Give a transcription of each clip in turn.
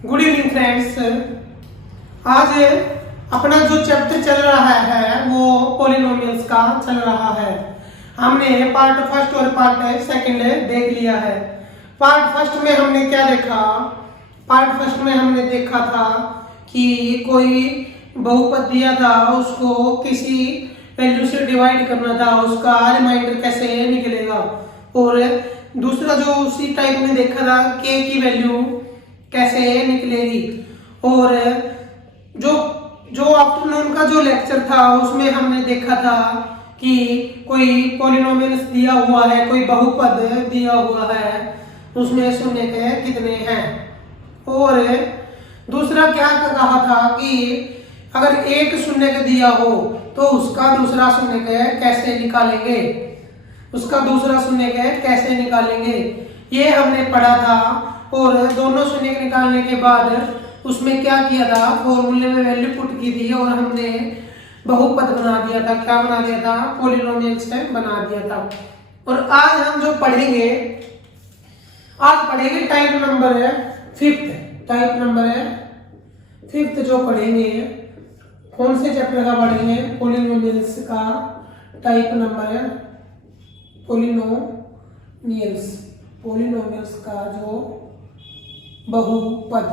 Good evening friends. आज अपना जो चैप्टर चल रहा है वो पॉलिनोमियल्स का चल रहा है। हमने पार्ट फर्स्ट और पार्ट सेकंड देख लिया है। पार्ट फर्स्ट में हमने क्या देखा? पार्ट फर्स्ट में हमने देखा था कि कोई बहुपद दिया था, उसको किसी वैल्यू से डिवाइड करना था, उसका रिमाइंडर कैसे निकलेगा। और दूसरा जो उसी टाइप में देखा था के की वैल्यू कैसे निकलेगी। और जो आफ्टरनून का जो लेक्चर था उसमें हमने देखा था कि कोई पॉलिनोमियल्स दिया हुआ है, कोई बहुपद दिया हुआ है, उसमें शून्य के कितने हैं। और दूसरा क्या कर रहा था कि अगर एक शून्य का दिया हो तो उसका दूसरा शून्य के कैसे निकालेंगे, उसका दूसरा शून्य के कैसे निकालेंगे, ये हमने पढ़ा था। और दोनों शून्य के निकालने के बाद उसमें क्या किया था, फॉर्मूले में वैल्यू पुट की थी और हमने बहुपद बना दिया था। क्या बना दिया था? पॉलिनोमियल्स बना दिया था। और आज हम जो पढ़ेंगे, आज पढ़ेंगे टाइप नंबर है फिफ्थ। टाइप नंबर है फिफ्थ जो पढ़ेंगे, कौन से चैप्टर का पढ़ेंगे? पॉलिनोमियल्स का टाइप नंबर है पॉलिनोमियल्स। पॉलिनोमियल्स का जो बहुपद,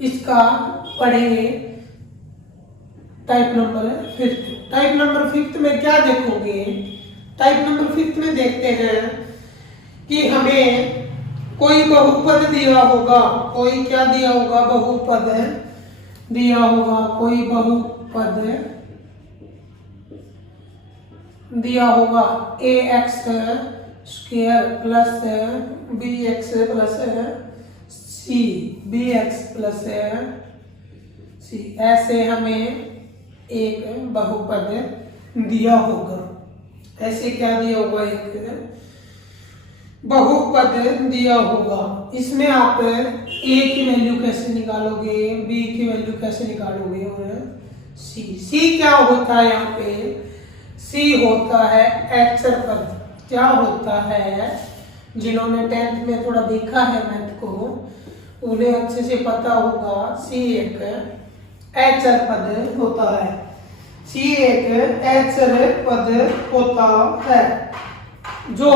इसका पढ़ेंगे type number fifth. Type number fifth में क्या देखोगे? टाइप नंबर फिफ्थ में देखते हैं कि हमें कोई बहुपद दिया होगा। कोई क्या दिया होगा? बहुपद दिया होगा। कोई बहुपद दिया होगा a x square plus b x plus c, b x plus c, ऐसे हमें एक बहुपद दिया होगा। ऐसे क्या दिया होगा? एक बहुपद दिया होगा। इसमें आप ए की वैल्यू कैसे निकालोगे, बी की वैल्यू कैसे निकालोगे, और सी क्या होता है? यहाँ पे सी होता है अक्षर पद। क्या होता है? जिन्होंने 10th में थोड़ा देखा है मैथ को, उन्हें अच्छे से पता होगा। सी एक अक्षर पद होता है। सी एक अक्षर पद होता है जो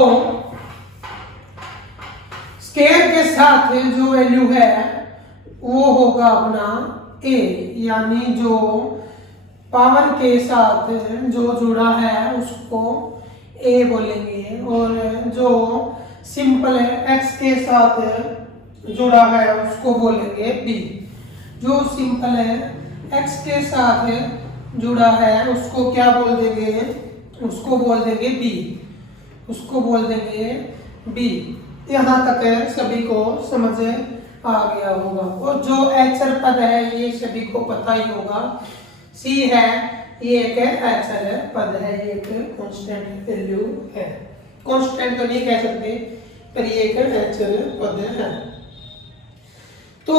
स्क्वायर के साथ जो वैल्यू है वो होगा अपना ए, यानी जो पावर के साथ जो जुड़ा है उसको ए बोलेंगे, और जो सिंपल है एक्स के साथ जुड़ा है उसको बोलेंगे बी। जो सिंपल है एक्स के साथ जुड़ा है उसको क्या बोल देंगे? उसको बोल देंगे बी, उसको बोल देंगे बी। यहाँ तक सभी को समझ आ गया होगा। और जो अक्षर पद है ये सभी को पता ही होगा। सी है, ये एक अक्षर पद है, ये एक कांस्टेंट वैल्यू है। कांस्टेंट तो नहीं कह सकते, पर ये एक अक्षर पद है। तो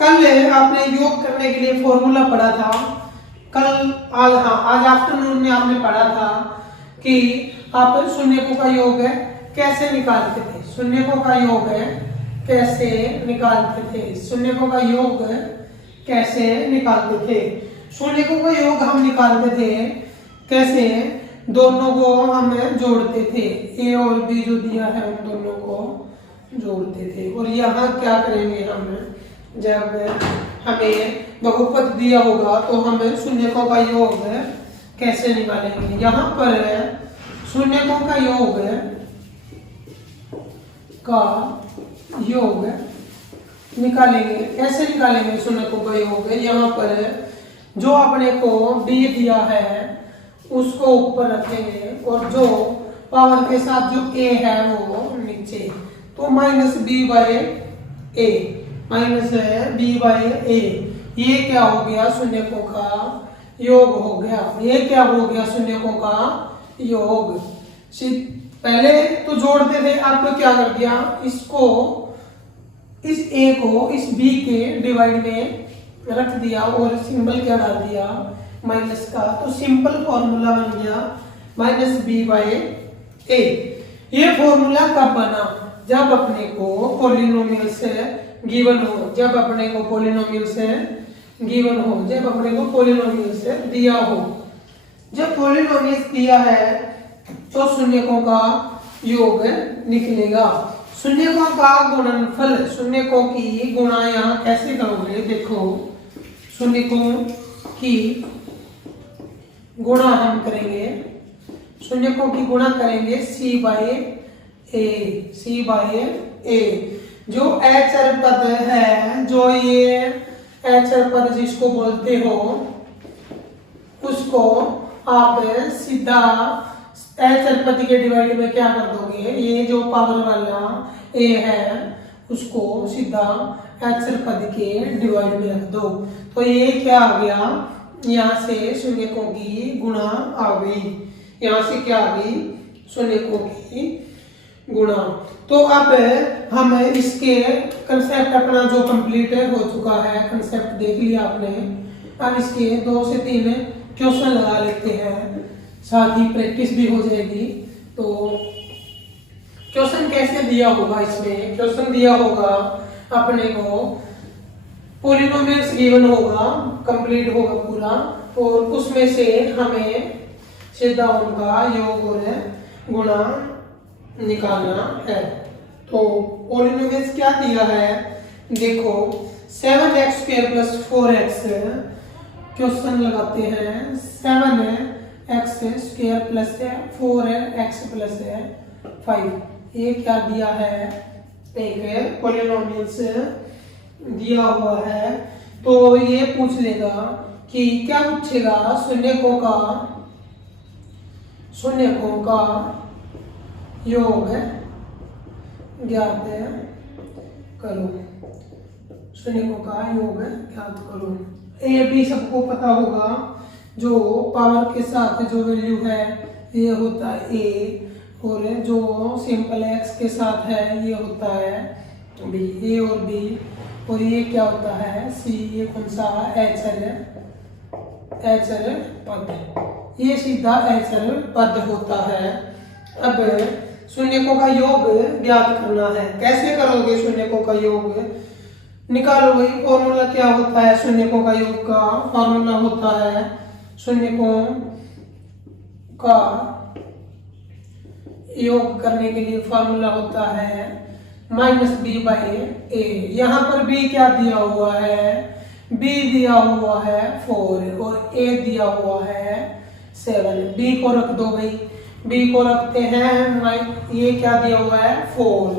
कल आपने योग करने के लिए फॉर्मूला पढ़ा था। आज आफ्टरनून में आपने पढ़ा था कि आप शून्यकों का योग कैसे निकालते थे। शून्यकों का योग कैसे निकालते थे? शून्यकों का योग कैसे निकालते थे? शून्यकों का योग हम निकालते थे कैसे? दोनों को हम जोड़ते थे। ए और बी जो दिया है उन दोनों को जोड़ते थे। और यहाँ क्या करेंगे? हम जब हमें बहुपद दिया होगा तो हम शून्यकों का योग कैसे निकालेंगे? यहाँ पर शून्यकों का योग निकालेंगे। कैसे निकालेंगे शून्यकों का योग? यहाँ पर जो अपने को बी दिया है उसको ऊपर रखेंगे और जो पावर के साथ जो ए है वो नीचे। तो माइनस बी बाय ए, माइनस बी बाय ए, ये क्या हो गया? शून्यकों का योग हो गया। ये क्या हो गया? शून्यकों का योग। पहले तो जोड़ते थे, अब तो क्या कर दिया? इसको, इस ए को इस बी के डिवाइड में रख दिया और सिंबल क्या डाल दिया? माइनस का। तो सिंपल फॉर्मूला बन गया माइनस बी बाय ए। ये फॉर्मूला कब बना? जब अपने को पॉलिनोमियल से गिवन हो, जब अपने को पॉलिनोमियल से गिवन हो, जब अपने को पॉलिनोमियल से दिया हो। जब पॉलिनोमियल दिया है तो शून्यकों का योग निकलेगा। शून्यकों का गुणनफल, शून्यकों की गुणा यहाँ कैसे करोगे, देखो शून्यकों की गुणा हम करेंगे, शून्यकों की गुणा करेंगे c बाय ए। जो अचर पद है, जो ये अचर पद जिसको बोलते हो, उसको आप सीधा अचर पद के डिवाइड में क्या कर दोगे, ये जो पावर वाला ए है उसको सीधा अचर पद के डिवाइड में रख दो। तो ये क्या आ गया, यहाँ से शून्यकों की गुणा आ गई, यहाँ से क्या आ गई, शून्यकों की गुणा। तो अब हम इसके कंसेप्ट अपना जो कंप्लीट हो चुका है, कंसेप्ट देख लिया आपने। अब इसके 2 से 3 क्वेश्चन लगा लेते हैं, साथ ही प्रैक्टिस भी हो जाएगी। तो क्वेश्चन कैसे दिया होगा, इसमें क्वेश्चन दिया होगा अपने को पॉलिनोमियल्स गिवन होगा, कंप्लीट होगा पूरा, और उसमें से हमें सीधा उनका योग और गुणा निकालना है। तो पॉलिनोमियल्स क्या दिया है, देखो 7x² + 4x, क्वेश्चन लगाते हैं 7x² + 4x + 5, ये क्या दिया है, एक पॉलिनोमियल्स दिया हुआ है। तो ये पूछ लेगा कि क्या पूछेगा, शून्यकों का योग ज्ञात करो, शून्यकों का योग ज्ञात करो। ए भी सबको पता होगा, जो पावर के साथ जो वैल्यू है ये होता है ए, और जो सिंपल एक्स के साथ है ये होता है बी, ए और बी, और ये क्या होता है सी, ये कौन सा एचर पद, ये सीधा एचर पद होता है। अब शून्यकों का योग ज्ञात करना है, कैसे करोगे, शून्यकों का योग निकालो। वही फॉर्मूला क्या होता है, शून्यकों का योग का फॉर्मूला होता है, शून्यकों का योग करने के लिए फॉर्मूला होता है -b/a। यहाँ पर b क्या दिया हुआ है, b दिया हुआ है 4 और a दिया हुआ है 7। b को रख दो भाई, b को रखते हैं, ये क्या दिया हुआ है 4,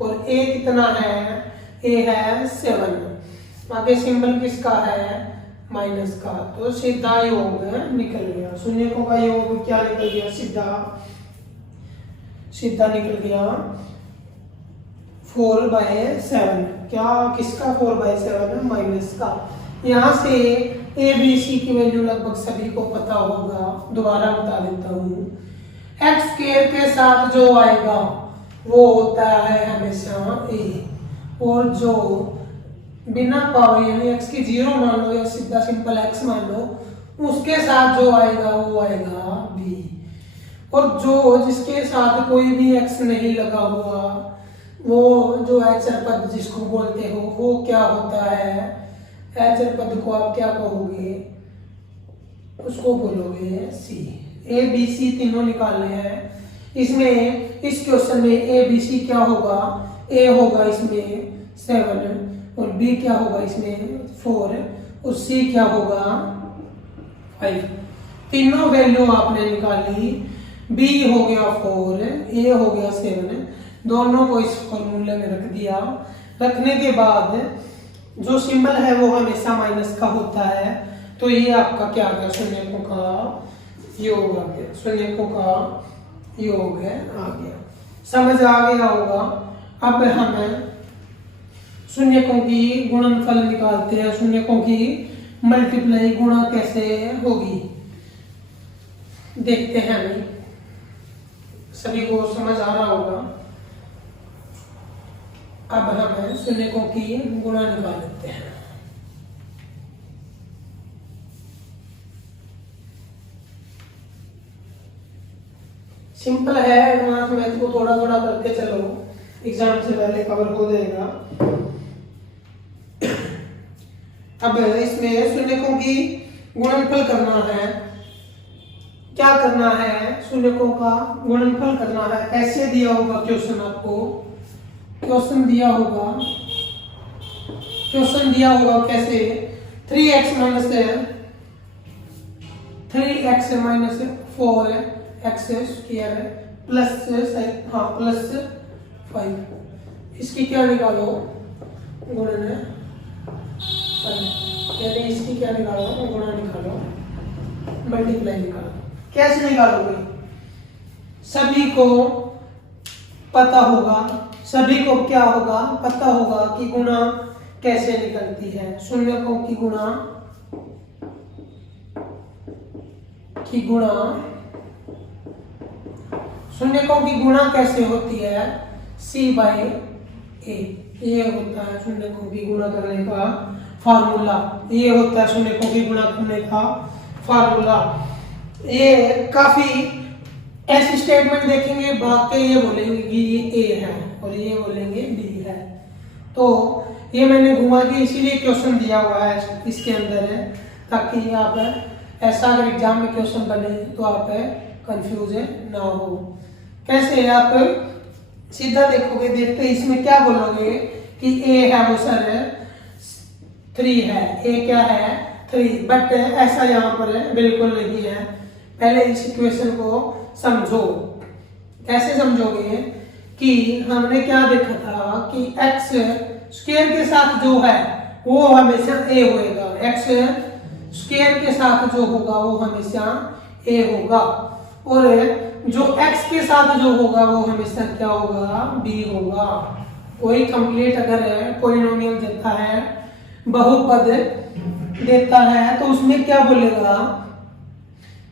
और a कितना है, a है 7। आगे सिंबल किसका है, माइनस का, तो सीधा योग निकल गया। शून्यकों का योग क्या निकल गया, सीधा निकल गया 4/7। क्या किसका 4/7, माइनस का। यहाँ से ए बी सी की वैल्यू लगभग सभी को पता होगा, दोबारा बता देता हूँ। x² के साथ जो आएगा वो होता है हमेशा a, और जो बिना पावर यानी x की 0 मान लो या सीधा सिंपल x मान लो, उसके साथ जो आएगा वो आएगा b, और जो जिसके साथ कोई भी x नहीं लगा हुआ, वो जो अचर पद जिसको बोलते हो वो क्या होता है, अचर पद को आप क्या कहोगे, उसको बोलोगे c। a b c तीनों निकालने हैं। इसमें इस क्वेश्चन में a b c क्या होगा, a होगा इसमें 7 और b क्या होगा इसमें 4 और c क्या होगा 5। तीनों वैल्यू आपने निकाली, b हो गया 4, a हो गया 7, दोनों को इस फॉर्मूले में रख दिया। रखने के बाद जो सिंबल है वो हमेशा माइनस का होता है, तो ये आपका क्या आ गया, शून्यकों का योग आ गया, शून्यकों का योग है आ गया। समझ आ गया होगा। अब हम शून्यकों की गुणनफल निकालते हैं, शून्यकों की मल्टीप्लाई गुणा कैसे होगी देखते हैं। हमें सभी को समझ आ रहा होगा। अब हम शून्यकों की गुणा निकाल लेते हैं। सिंपल है, एडवांस मैथ को थोड़ा थोड़ा करते चलो, एग्जाम से पहले कवर हो जाएगा। अब इसमें शून्यकों की गुणनफल करना है। क्या करना है? शून्यकों का गुणनफल करना है। ऐसे दिया होगा क्वेश्चन, आपको क्वेश्चन दिया होगा कैसे? 3x minus 4x square plus plus 5, इसकी क्या निकालो? गुणन यानी इसकी क्या निकालो? गुणा निकालो, मल्टीप्लाई निकालो। कैसे निकालोगे? सभी को पता होगा, सभी को क्या होगा? पता होगा कि गुणा कैसे निकलती है। शून्यकों की गुणा शून्यकों की गुणा कैसे होती है? C/A। ये होता है शून्यकों की गुणा करने का फार्मूला। ये होता है शून्यकों की गुणा करने का फार्मूला। ये काफी ऐसी स्टेटमेंट देखेंगे, भाग के ये बोलेंगे कि ये A है और ये बोलेंगे B है। तो ये मैंने घुमा के इसीलिए क्वेश्चन दिया हुआ है इसके अंदर है, ताकि आप ऐसा अगर एग्जाम में क्वेश्चन बने तो आप कंफ्यूज ना हो। कैसे? आप सीधा देखोगे, देखते इसमें क्या बोलोगे कि A है वो सर 3 है। A क्या है? 3। बट ऐसा यहाँ पर बिल्कुल नहीं है। पहले इस इक्वेशन को समझो। कैसे समझोगे? कि हमने क्या देखा था कि x स्क्वायर के साथ जो है वो हमेशा a होएगा। x स्क्वायर के साथ जो होगा वो हमेशा a होगा, और जो x के साथ जो होगा वो हमेशा क्या होगा? b होगा। कोई कंप्लीट अगर पॉलिनोमियल देता है, बहुपद देता है, तो उसमें क्या बोलेगा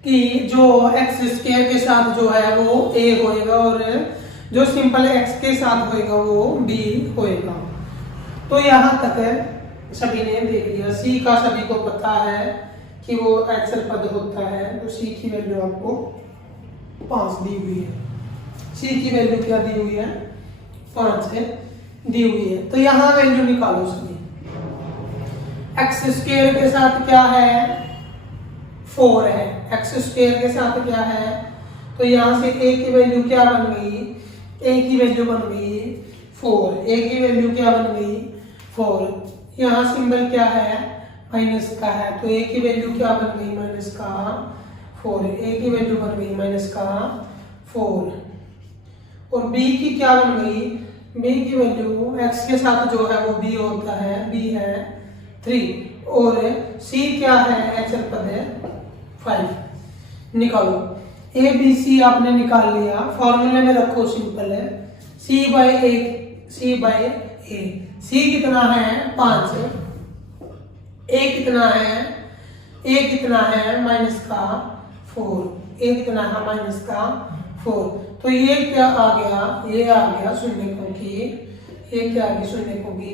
कि जो x स्क्वायर के साथ जो है वो a होएगा और जो सिंपल x के साथ होएगा वो b होएगा। तो यहाँ तक सभी ने देख लिया। c का सभी को पता है कि वो एक्सल पद होता है, तो c की वैल्यू आपको 5 दी हुई है। c की वैल्यू क्या दी हुई है? 5 दी हुई है। तो यहाँ वैल्यू निकालो सभी। x स्क्वायर के साथ क्या है? 4 है। x स्क्वायर के साथ क्या है? तो यहाँ से a की वैल्यू क्या बन गई? a की वैल्यू बन गई 4। a की वैल्यू क्या बन गई? 4। यहाँ सिंबल क्या है? माइनस का है, तो a की वैल्यू क्या बन गई? माइनस का 4। a की वैल्यू बन गई माइनस का 4। और b की क्या बन गई? b की वैल्यू x के साथ जो है वो b होता है, b है 3, और c क्या है? एक्सल पद है 5। निकालो। a b c आपने निकाल लिया, फॉर्मूले में रखो, सिंपल है। C/A। c कितना है? 5। a कितना है? a कितना है? माइनस का 4। a कितना है? माइनस का 4। तो ये क्या आ गया? ये आ गया शून्यकों की, ये क्या आ गई? शून्यकों की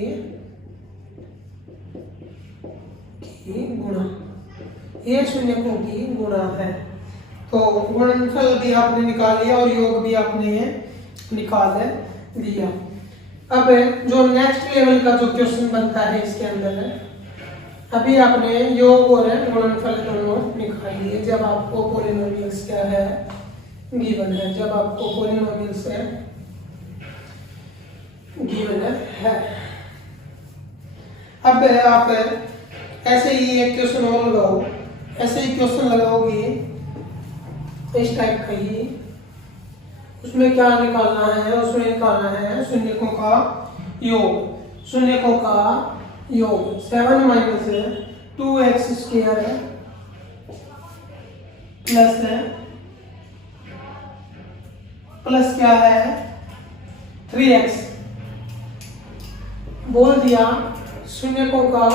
गुणा। ये शून्यकों की गुणा है। तो गुणनफल भी आपने निकाल लिया और योग भी आपने निकाल दिया। अब जो नेक्स्ट लेवल का जो क्वेश्चन बनता है इसके अंदर, अभी आपने योग और गुणनफल दोनों निकाल लिए जब आपको पॉलिनोमियल्स क्या है? गिवन है। जब आपको पॉलिनोमियल्स गिवन है। अब आप ऐसे ही एक क्वेश्चन और लगाओ। ऐसे ही क्वेश्चन लगाओगे इस टाइप का ही, उसमें क्या निकालना है? उसमें निकालना है शून्यकों का योग। शून्यकों का योग 7 माइनस 2x स्क्वायर प्लस क्या है? 3x। बोल दिया शून्यकों का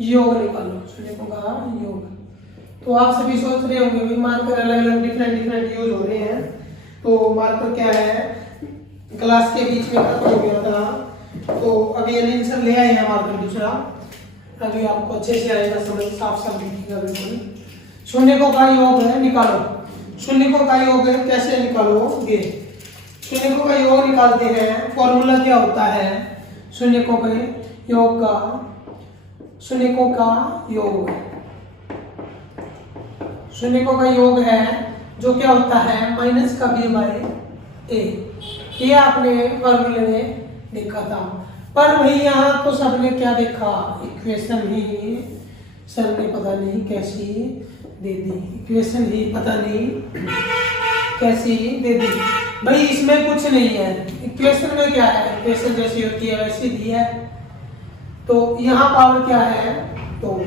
योग निकालो। शून्यकों का योग। तो आप सभी सोच रहे होंगे भी मार्कर अलग अलग डिफरेंट यूज हो रहे हैं। तो मार्कर क्या है? क्लास के बीच में खत्म हो गया था, तो अभी आंसर ले आए हैं मार्कर दूसरा। अभी आपको अच्छे से आएगा समझ, साफ दिखेगा बिल्कुल। शून्यकों का योग है, निकालो। शून्यकों का योग कैसे निकालोगे? शून्यकों का योग निकालते हैं, फॉर्मूला क्या होता है शून्यकों के योग का? शून्यकों का योग, शून्यकों का योग है जो क्या होता है माइनस का b बाय a। ये आपने फॉर्मूले में देखा था, पर भाई यहाँ तो सबने क्या देखा, इक्वेशन ही सर ने पता नहीं कैसी दे दी, इक्वेशन ही पता नहीं कैसी दे दी। भाई इसमें कुछ नहीं है, इक्वेशन में क्या है, इक्वेशन जैसी होती है वैसी दी है। तो यहाँ पावर क्या है, तो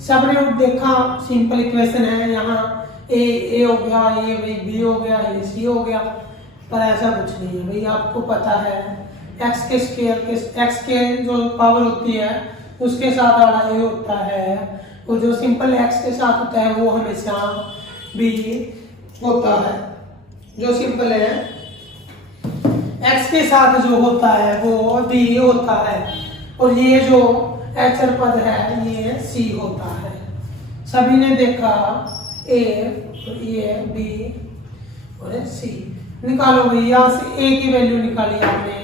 सबने देखा सिंपल इक्वेशन है, यहाँ ए हो गया, ये बी हो गया, ये सी हो गया, पर ऐसा कुछ नहीं है भाई। आपको पता है एक्स के स्क्वायर के एक्स के जो पावर होती है उसके साथ वाला ये होता है, और जो सिंपल एक्स के साथ होता है वो हमेशा बी होता है। जो सिंपल है एक्स के साथ जो होता है वो बी होता है, और ये जो अचर पद है ये सी होता है। सभी ने देखा ए, ये बी और सी। निकालो भाई, यहाँ से ए की वैल्यू निकाली आपने,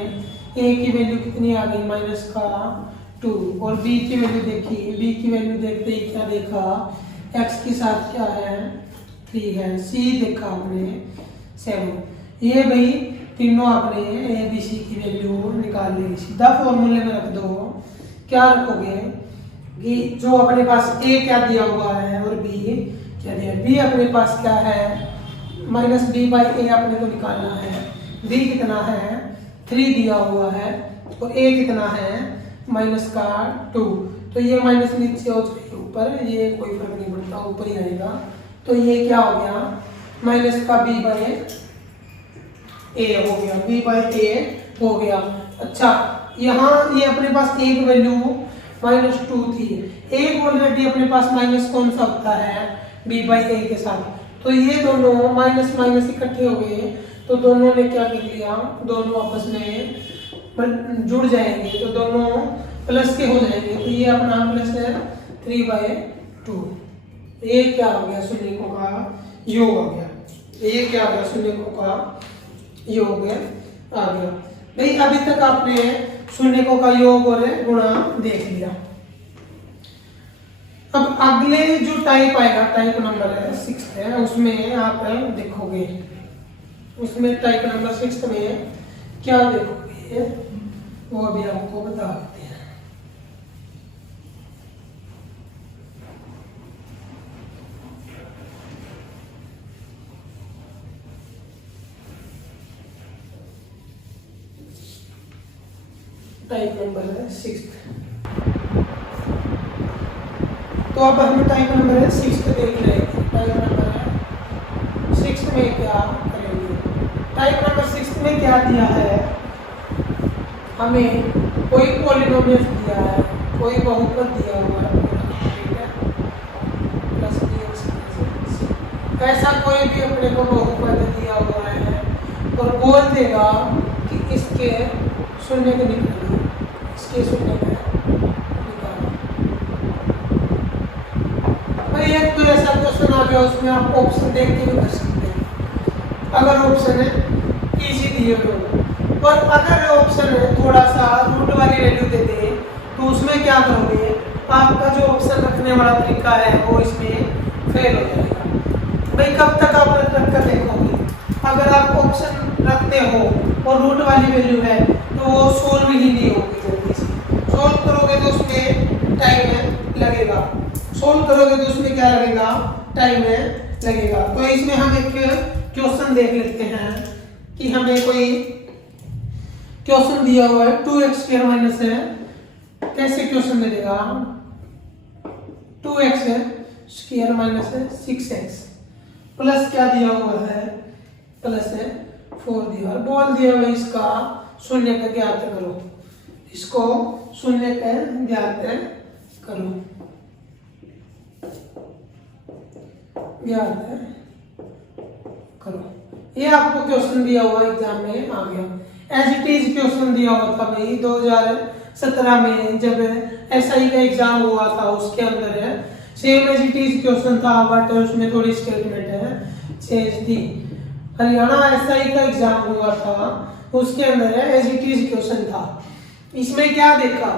ए की वैल्यू कितनी आ गई माइनस का 2, और बी की वैल्यू देखी, बी की वैल्यू देखते ही क्या देखा, एक्स के साथ क्या है 3 है, सी देखा आपने 7। ये भाई तीनों आपने ए बी सी की वैल्यू निकाल ली। सीधा फॉर्मूले में रख दो, क्या रखोगे कि जो अपने पास ए क्या दिया हुआ है और बी क्या दिया है। बी अपने पास क्या है माइनस b बाई ए अपने को निकालना है, b कितना है 3 दिया हुआ है, और a कितना है माइनस का 2। तो ये माइनस नीचे हो जाएगा ऊपर, ये कोई फर्क नहीं पड़ता, ऊपर ही आएगा। तो ये क्या हो गया माइनस का b बाई ए हो गया, b बाई ए हो गया। अच्छा, यहाँ ये अपने पास एक वैल्यू -2 थी, एक ऑलरेडी अपने पास माइनस कौन सा होता है b बाई ए के साथ। तो ये दोनों माइनस माइनस इकट्ठे हो गए, तो दोनों ने क्या कर लिया, दोनों आपस में जुड़ जाएंगे, तो दोनों प्लस के हो जाएंगे। तो ये अपना प्लस है 3/2। ये क्या हो गया शून्यकों का योग आ गया, ये क्या हो गया शून्यकों का योग आ गया। भाई अभी तक आपने शून्यकों का योग और गुणा देख लिया। अब अगले जो टाइप आएगा, टाइप नंबर 6 है, उसमें आप देखोगे, उसमें टाइप नंबर 6 में क्या देखोगे वो भी आपको बता देते हैं। Type number 6। तो अब हम टाइप नंबर 6 देख रहे हैं। टाइप नंबर 6 में क्या करेंगे, टाइप नंबर 6 में क्या दिया है, हमें कोई पॉलिनोमियल दिया है, कोई बहुपद दिया हुआ है, ठीक है, प्लस dx। ऐसा कोई भी अपने को बहुपद दिया हुआ है और बोल देगा कि इसके शून्य के निकालिए, इसके शून्य के एक तो ऐसा क्वेश्चन आ गया, उसमें आप ऑप्शन देख के भी कर सकते हैं अगर ऑप्शन इजी दिए हुए। और अगर ऑप्शन थोड़ा सा रूट वाली वैल्यू दे दे तो उसमें क्या करोगे, आपका जो ऑप्शन रखने वाला तरीका है वो इसमें फेल हो जाएगा। भाई कब तक आप रख कर देखोगे, अगर आप ऑप्शन रखते हो और रूट वाली वैल्यू है तो वो सोल्व ही नहीं होगी जल्दी से। सोल्व करोगे तो उसमें टाइम लगेगा, सोल्व करोगे तो उसमें क्या लगेगा, टाइम लगेगा। तो इसमें हम एक क्वेश्चन देख लेते हैं कि हमें कोई क्वेश्चन दिया हुआ है 2x² माइनस है, कैसे क्वेश्चन मिलेगा 2x² माइनस 6x प्लस क्या दिया हुआ है प्लस 4 दिया, और बोल दिया हुआ इसका शून्य का ज्ञात करो, इसको शून्य का ज्ञात करो, ज्ञात करो। ये आपको क्वेश्चन दिया हुआ एग्जाम में आ गया। एज इट इज क्वेश्चन दिया हुआ था भाई 2017 में जब SI का एग्जाम हुआ था, उसके अंदर है same as it is question था, बट उसमें थोड़ी स्टेटमेंट है चेंज थी। हरियाणा एसआई का एग्जाम हुआ था, उसके अंदर एज इट इज क्वेश्चन था। इसमें क्या देखा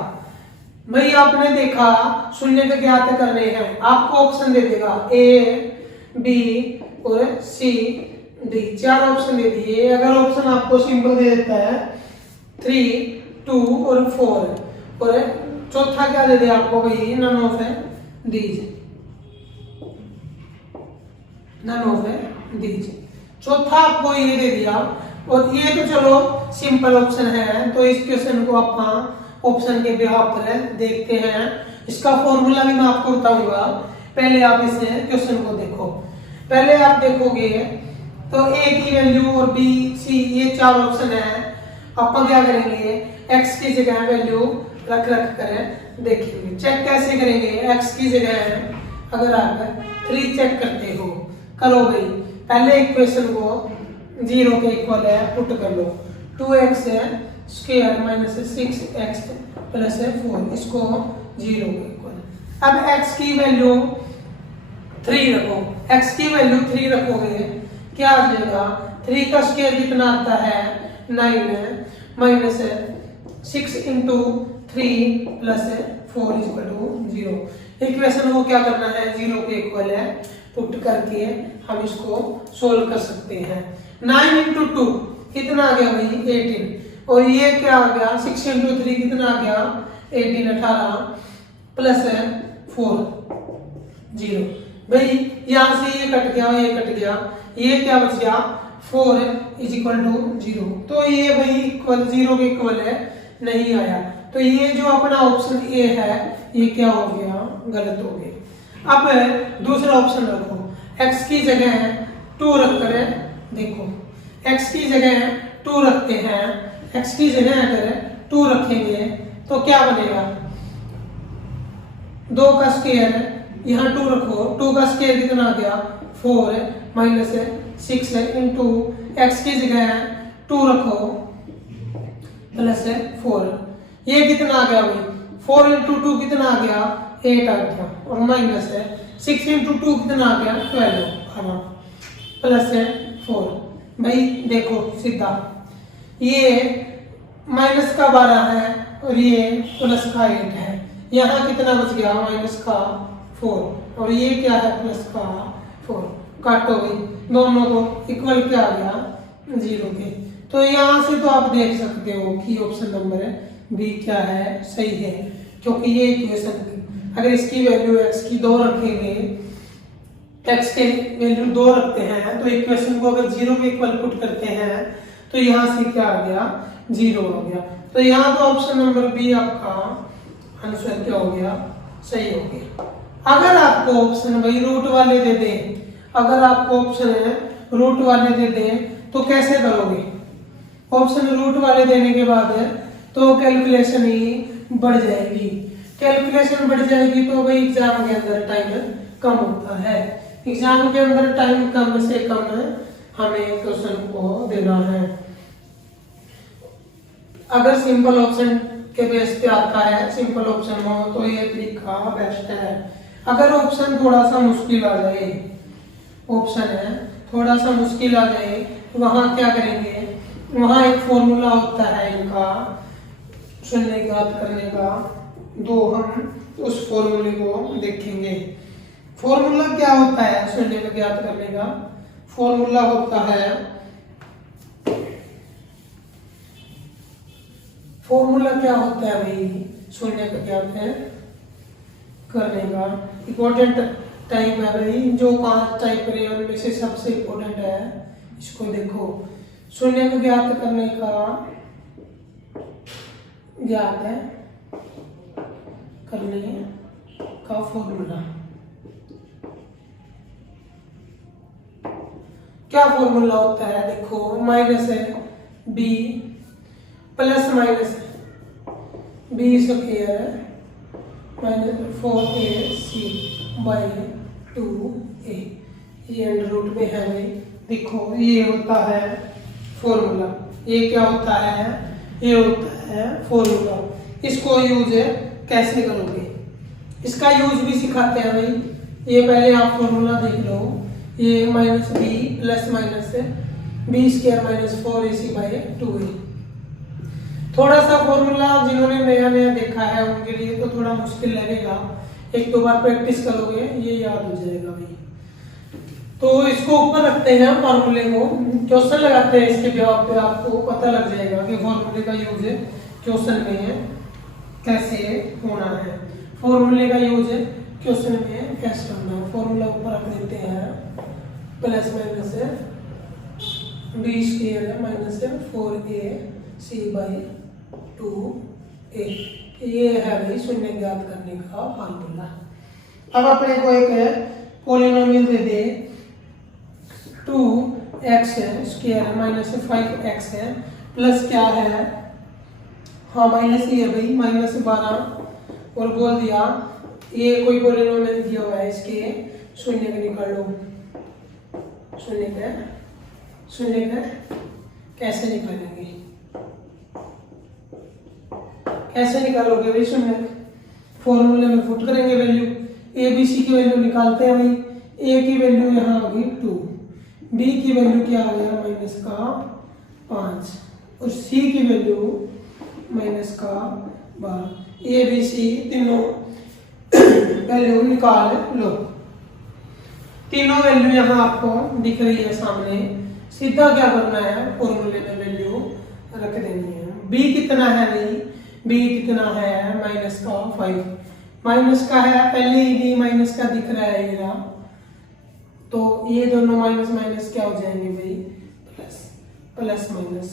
भाई, आपने देखा शून्य के ज्ञात करने हैं, आपको ऑप्शन दे देगा ए बी और सी डी, 4 ऑप्शन दे दिए। अगर ऑप्शन आपको सिंपल दे देता है 3, 2 और 4 और चौथा क्या दे दिया आपको भाई, none of these, none of these, चौथा आपको ये दे दिया। और ये तो चलो सिंपल ऑप्शन है, तो इस क्वेश्चन को आप ऑप्शन के बिहाफ पर देखते हैं। इसका फॉर्मूला भी मैं आपको बताऊंगा, पहले आप इस क्वेश्चन को देखो। पहले आप देखोगे तो ए की वैल्यू और बी सी ये 4 ऑप्शन है। आप क्या करेंगे, एक्स की जगह वैल्यू रख कर देखेंगे। चेक कैसे करेंगे, एक्स की जगह अगर आप 3 चेक करते हो, करो भाई, पहले इक्वेशन को 0 के इक्वल है पुट कर लो, 2x square minus 6x plus 4, इसको 0 के इक्वल। अब x की वैल्यू 3 रखो, x की वैल्यू 3 रखोगे क्या आ जाएगा, 3 का स्क्वायर कितना आता है 9 minus 6 into 3 plus 4 equal to 0। Equation को क्या करना है, 0 के इक्वल है पुट करके हम इसको सोल्व कर सकते हैं। 9 इंटू 2 कितना आ गया भाई 18, और ये क्या आ गया 6 इंटू 3 कितना आ गया 18, 18 प्लस 4 0। भाई यहां से ये कट गया, ये कट गया, ये क्या बच गया 4 इज इक्वल टू 0। तो ये भाई इक्वल 0 के इक्वल है, नहीं आया। तो ये जो अपना ऑप्शन ए है ये क्या हो गया, गलत हो गया। अब दूसरा ऑप्शन रखो, x की जगह 2 रख कर देखो, x की जगह 2 रखते हैं, x की जगह अगर 2 रखेंगे तो क्या बनेगा, 2 का स्क्वायर यहाँ 2 रखो, 2 का स्क्वायर कितना आ गया 4 माइनस 6 इंटू एक्स की जगह 2 रखो प्लस 4, ये कितना आ गया भाई 4 इंटू 2 कितना आ गया 8 आ गया, और माइनस 6 इंटू 2 कितना आ गया 12 प्लस 4। भाई देखो सीधा, ये माइनस का 12 है और ये प्लस का 8 है, यहाँ कितना बच गया माइनस का 4, और ये क्या है प्लस का 4, काटो भाई दोनों को, इक्वल क्या आ गया 0 के। तो यहाँ से तो आप देख सकते हो कि ऑप्शन नंबर बी क्या है, सही है, क्योंकि ये इक्वेशन अगर इसकी वैल्यू x की 2 रखेंगे, x के वैल्यू 2 रखते हैं, तो इक्वेशन को अगर 0 के इक्वल पुट करते हैं तो यहाँ से क्या आ गया 0 हो गया। तो यहाँ तो ऑप्शन नंबर बी आपका आंसर क्या हो गया, सही हो गया। अगर आपको ऑप्शन भाई रूट वाले दे दे, अगर आपको ऑप्शन है रूट वाले दे दे तो कैसे करोगे, ऑप्शन रूट वाले देने के बाद तो कैलकुलेशन ही बढ़ जाएगी, कैलकुलेशन बढ़ जाएगी तो भाई एग्जाम के अंदर टाइम कम होता है, एग्जाम के अंदर टाइम कम से कम हमें क्वेश्चन को देना है। अगर सिंपल ऑप्शन के बेस पे आता है, सिंपल ऑप्शन हो तो ये तरीका बेस्ट है। अगर ऑप्शन थोड़ा सा मुश्किल आ जाए, ऑप्शन है थोड़ा सा मुश्किल आ जाए, वहां क्या करेंगे, वहां एक फॉर्मूला होता है इनका शून्य ज्ञात करने का, दो हम उस फॉर्मूले को देखेंगे। फॉर्मूला क्या होता है शून्य को ज्ञात करने का, फॉर्मूला होता है, फॉर्मूला क्या होता है भाई शून्य को ज्ञात करने का, इम्पोर्टेंट टाइप है भाई, जो 5 टाइप रहे उनमें से सबसे इम्पोर्टेंट है, इसको देखो। शून्य को ज्ञात करने का ज्ञात है करने का फॉर्मूला, क्या फॉर्मूला होता है देखो, माइनस है B plus minus B square minus 4ac by 2a, ये अंडर रूट में है भाई, देखो ये होता है फॉर्मूला, ये क्या होता है, ये होता है फॉर्मूला। इसको यूज कैसे करोगे, इसका यूज भी सिखाते हैं भाई, ये पहले आप फॉर्मूला देख लो, ये minus B plus minus B square minus 4ac/2a। थोड़ा सा फॉर्मूला जिन्होंने नया नया देखा है उनके लिए तो थोड़ा मुश्किल लगेगा, एक दो बार प्रैक्टिस करोगे ये याद हो जाएगा भाई। तो इसको ऊपर रखते हैं फॉर्मूले को, क्वेश्चन लगाते हैं इसके जवाब पे, आपको पता लग जाएगा कि फॉर्मूले का यूज क्वेश्चन में कैसे होना है, फॉर्मूले का यूज क्वेश्चन में कैसे होना है। फॉर्मूला ऊपर रख देते हैं, plus minus B square minus 4ac/2a, ये है भाई शून्य ज्ञात करने का फॉर्मूला। अब अपने को एक पॉलिनोमियल दे दे 2x स्क्वायर माइनस 5x है प्लस क्या है, हाँ माइनस ये भाई माइनस 12, और बोल दिया ये कोई पॉलिनोमियल दिया हुआ है, इसके शून्य का निकाल लो। शून्य का कैसे निकालेंगे, कैसे निकालोगे भाई शून्य? फॉर्मूले में पुट करेंगे वैल्यू, ए बी सी की वैल्यू निकालते हैं भाई। ए की वैल्यू यहाँ होगी 2, बी की वैल्यू क्या आ गया माइनस का 5, और सी की वैल्यू माइनस का 12। ए बी सी तीनों वैल्यू निकाल लो। तीनों वैल्यू यहाँ आपको दिख रही है सामने, सीधा क्या करना है फॉर्मूले में वैल्यू रख देनी है। बी कितना है भाई, बी कितना है माइनस का 5, माइनस का है पहले ही बी माइनस का दिख रहा है ये, तो ये दोनों माइनस माइनस क्या हो जाएंगे भाई प्लस, प्लस माइनस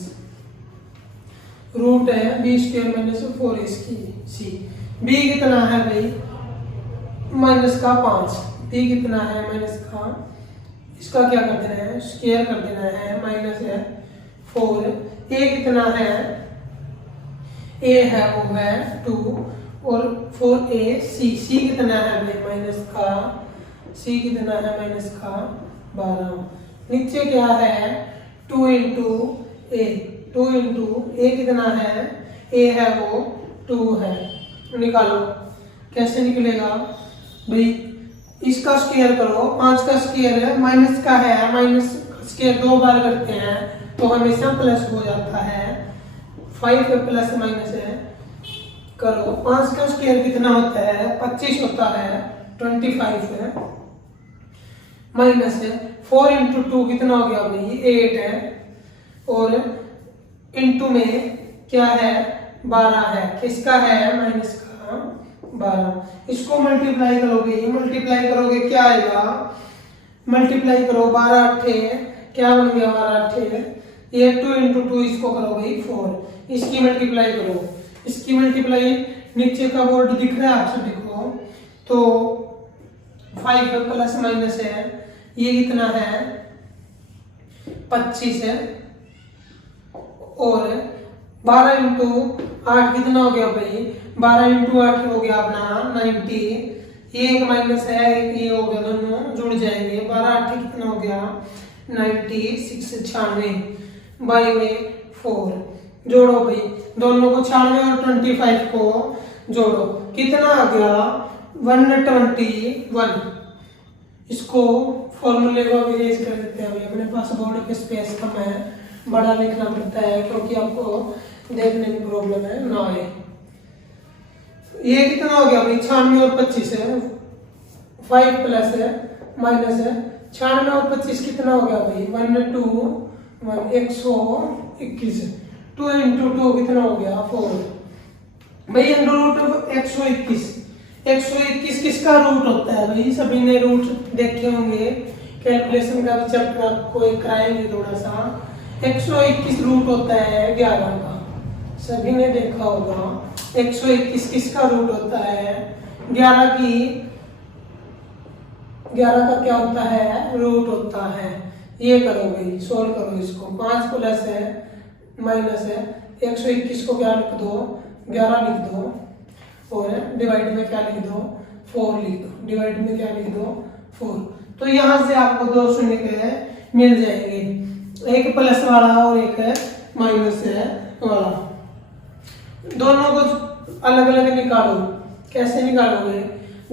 रूट है B square minus 4ac। B कितना है भाई माइनस का 5, बी कितना है माइनस का, इसका क्या कर देना है स्क्वायर कर देना है, माइनस है 4। ए कितना है, ए है वो है 2, और 4ac। सी कितना है भाई माइनस का, सी कितना है माइनस का 12। नीचे क्या है 2 इंटू ए, 2 इंटू ए कितना है, ए है वो 2 है, निकालो कैसे निकलेगा भाई, इसका स्क्वायर करो, 5 का स्क्वायर है माइनस का है, माइनस स्क्वायर 2 बार करते हैं तो हमेशा प्लस हो जाता है, 5 प्लस माइनस है करो। 5 का स्क्वायर कितना होता है 25 होता है, 25 है, माइनस है 4 इंटू 2 कितना हो गया भाई 8 है, और इंटू में क्या है 12 है, किसका है माइनस का 12। इसको मल्टीप्लाई करोगे, मल्टीप्लाई करोगे क्या आएगा, मल्टीप्लाई करो 12 8 क्या बन गया 12 8, ये 2 इंटू 2 इसको करो भाई 4, इसकी मल्टीप्लाई करो, इसकी मल्टीप्लाई नीचे का बोर्ड दिख रहा है आप सभी को, तो 5 प्लस माइनस है, ये कितना है 25 है, और 12 इंटू 8 कितना हो गया भाई, 12 इंटू 8 हो गया अपना 90, ये एक माइनस है एक ये हो गया, दोनों जुड़ जाएंगे, 12 8 कितना हो गया 96 96/4। जोड़ो भाई दोनों को, 96 और 25 को जोड़ो, कितना आ गया 121। इसको फॉर्मूले को अरेंज कर देते हैं, अपने पास बोर्ड पे स्पेस कम है, बड़ा लिखना पड़ता है क्योंकि आपको देखने में प्रॉब्लम है ना आए। ये कितना हो गया भाई 96 और 25 है, 5 प्लस है माइनस है, 96 और 25 कितना हो गया भाई 121, 2 इंटू 2 कितना हो गया 4 भाई, अंडर रूट 121। 121 किसका रूट होता है भाई, सभी ने रूट देखे होंगे, कैलकुलेशन का भी चैप्टर आपको एक कराएंगे थोड़ा सा। 121 रूट होता है 11 का, सभी ने देखा होगा। 121 किसका रूट होता है 11 की, 11 का क्या होता है रूट होता है। ये करो भाई सोल्व करो इसको, 5 प्लस है माइनस है, 121 को क्या लिख दो 11 लिख दो, और डिवाइड में क्या लिख दो 4 लिख दो, डिवाइड में क्या लिख दो 4। तो यहाँ से आपको 2 शून्य के मिल जाएंगे, एक प्लस वाला और एक माइनस वाला। दोनों को अलग अलग निकालो, कैसे निकालोगे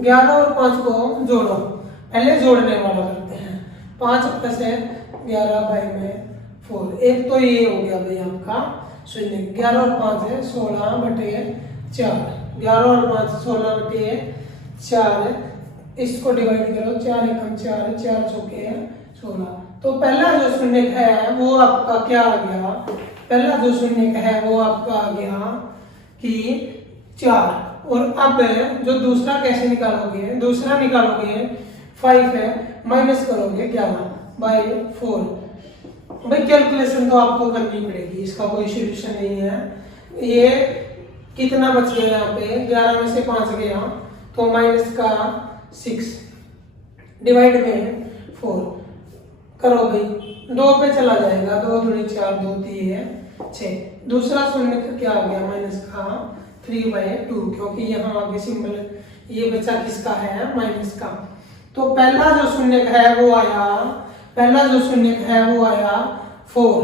11 और 5 को जोड़ो, पहले जोड़ने वाला करते हैं। 5 प्लस है 11 बाई में 4। एक तो ये हो गया भाई आपका शून्य। 11 और 5 है 16 बटे 4। 11 और 5 16 बटे 4। इसको डिवाइड करो, 4 एकम 4, 4 चौके 16। तो पहला जो शून्य है वो आपका क्या आ गया? पहला जो शून्य है वो आपका आ गया कि 4। और अब जो दूसरा कैसे निकालोगे? दूसरा निकालोगे 5 है माइनस करोगे 11 बाई 4। भाई कैलकुलेशन तो आपको करनी पड़ेगी, इसका कोई सोल्यूशन नहीं है। ये कितना बच गया यहाँ पे? 11 में से 5 गया तो माइनस का 6 डिवाइड में 4 करो भाई, 2 पे चला जाएगा, 2 दूनी 4, 2 3 6। दूसरा शून्य क्या आ गया? माइनस का 3/2, क्योंकि यहाँ आगे सिंबल ये बचा किसका है? माइनस का। तो पहला जो शून्य है वो आया, पहला जो शून्य है वो आया 4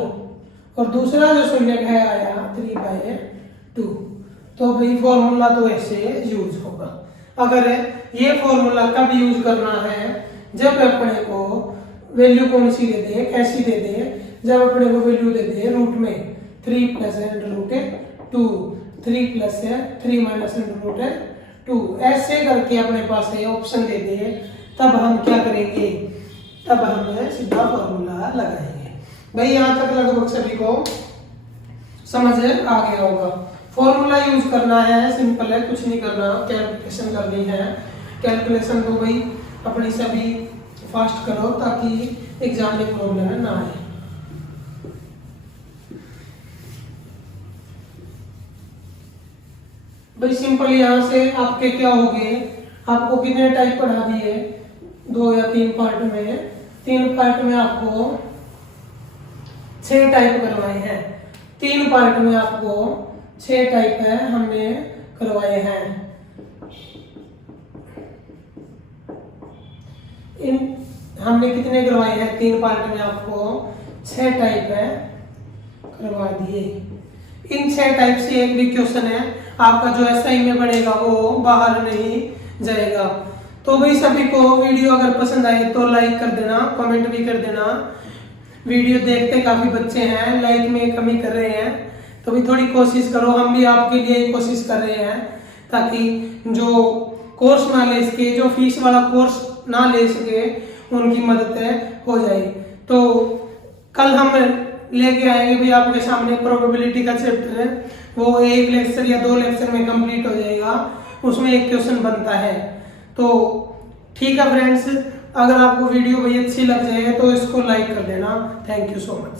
और दूसरा जो शून्य है आया 3/2। तो भाई फॉर्मूला तो ऐसे यूज होगा। अगर ये फॉर्मूला कब यूज करना है? जब अपने को वैल्यू कौन सी दे दे, कैसी दे दे? जब अपने को वैल्यू दे दे रूट में 3 प्लस √2, 3 प्लस 3 माइनस √2, ऐसे करके अपने पास ये ऑप्शन दे दे, तब हम क्या करेंगे? तब हम सीधा फॉर्मूला लगाएंगे। भाई यहाँ तक लगभग सभी को समझ आ गया होगा। फॉर्मूला यूज करना है, सिंपल है, कुछ नहीं करना, कैलकुलेशन करनी है। कैलकुलेशन को भाई अपनी सभी फास्ट करो ताकि एग्जाम में प्रॉब्लम ना आए। भाई सिंपल यहाँ से आपके क्या हो गए? आपको कितने टाइप पढ़ा दिए? 2 या 3 पार्ट में। 3 पार्ट में आपको 6 टाइप करवाए हैं। 3 पार्ट में आपको 6 टाइप है हमने करवाए हैं। इन हमने कितने करवाए हैं? 3 पार्ट में आपको 6 टाइप है करवा दिए। इन 6 टाइप से एक भी क्वेश्चन है आपका जो एसआई में बनेगा वो बाहर नहीं जाएगा। तो भाई सभी को वीडियो अगर पसंद आए तो लाइक कर देना, कमेंट भी कर देना। वीडियो देखते काफी बच्चे हैं, लाइक में कमी कर रहे हैं, तो भी थोड़ी कोशिश करो। हम भी आपके लिए कोशिश कर रहे हैं ताकि जो कोर्स ना ले सके, जो फीस वाला कोर्स ना ले सके, उनकी मदद हो जाए। तो कल हम लेके आएंगे भी आपके सामने प्रोबेबिलिटी का चैप्टर है, वो 1 लेक्चर या 2 लेक्चर में कंप्लीट हो जाएगा। उसमें एक क्वेश्चन बनता है। तो ठीक है फ्रेंड्स, अगर आपको वीडियो भाई अच्छी लग जाए तो इसको लाइक कर देना। Thank you so much.